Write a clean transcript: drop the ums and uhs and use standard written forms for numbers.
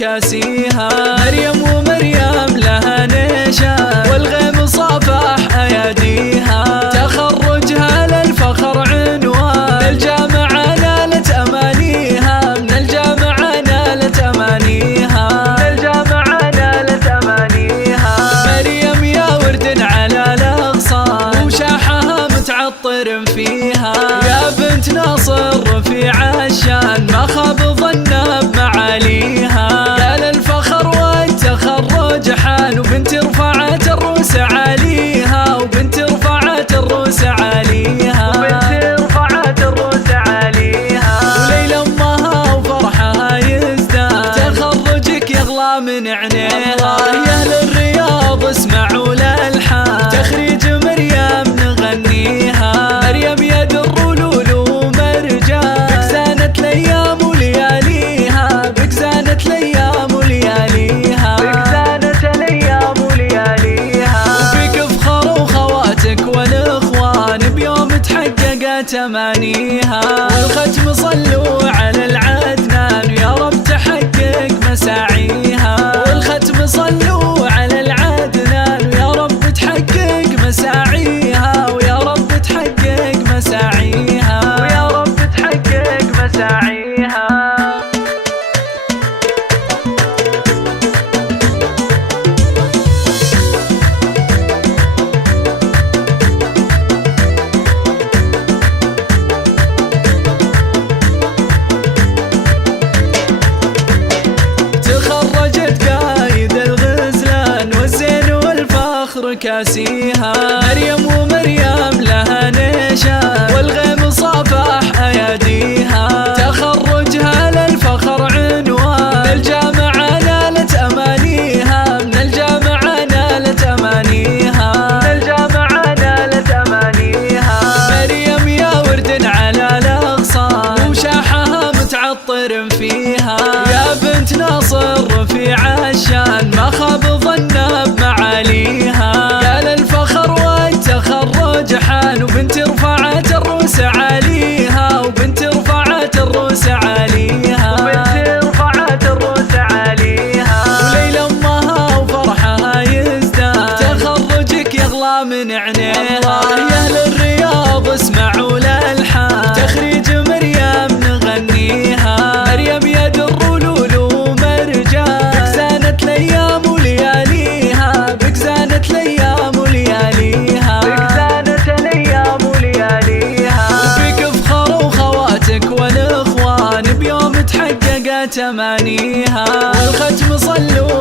كاسيها. مريم ومريم لها نشان والغيم صافح أياديها. تخرجها للفخر عنوان، الجامعة نالت أمانيها. من الجامعة نالت أمانيها. من الجامعة نالت أمانيها. مريم يا ورد على الأغصان وشاحها متعطر فيها. يا بنت ناصر رفيع الشان ما خاب ظنها بمعاليها. قال الفخر والتخرج حان وبنت رفعت الروس عليها. وبنت رفعت الروس عليها. وبنت رفعت الروس عليها. وليل امها وفرحها يزداد، تخرجك يغلى من عينيها. يا اهل الرياض اسمعوا الالحان، تخريج مريم نغنيها. مريم يد الرلول ومرجان، بك زانت الايام ولياليها. بك زانت الايام ولياليها. بك زانت الايام ولياليها. وفيك فخر وخواتك والاخوان بيوم تحققت امانيها. والختم صلوا على العدنان يا رب تحقق مساعيها. والختم صلوا على العدنان يا رب تحقق مساعيها. ويا رب تحقق مساعيها. ويا رب تحقق مساعيها. تخرجت قايد الغزلان والزين والفخر كاسيها. مريم ومريم لها نشان والغيم صافح أياديها. تخرجها للفخر عنوان، الجامعة نالت أمانيها. من الجامعة نالت أمانيها. من الجامعة نالت أمانيها. مريم يا ورد على الأغصان وشاحها متعطر فيها. يا بنت ناصر رفيع الشان ما خاب ظنها بمعاليها. قال الفخر والتخرج حان وبنت رفعت الروس عليها. وبنت رفعت الروس عليها. وبنت رفعت الروس عليها. وليل امها وفرحها يزداد، تخرجك يغلى من عينيها. يا اهل الرياض اسمعوا الالحان، تخريج مريم نغنيها. مريم يد الرلول ومرجان، بك زانت الايام ولياليها. بك زانت الايام ولياليها. بك زانت الايام ولياليها. وفيك فخر وخواتك والاخوان بيوم تحققت امانيها. والختم صلوا